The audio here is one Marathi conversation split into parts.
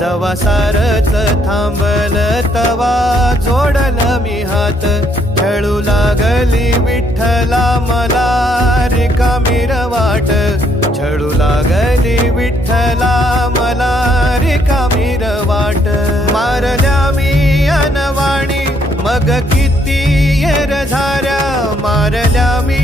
जवा सारच थांबल तवा जोडल मी हात. खेळू लागली विठ्ठला मला रिकामी वाट. छळू लागली विठ्ठला मला रिकामी वाट. मारल्या मी अनवाणी मग किती येर झाऱ्या मारल्या मी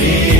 वारी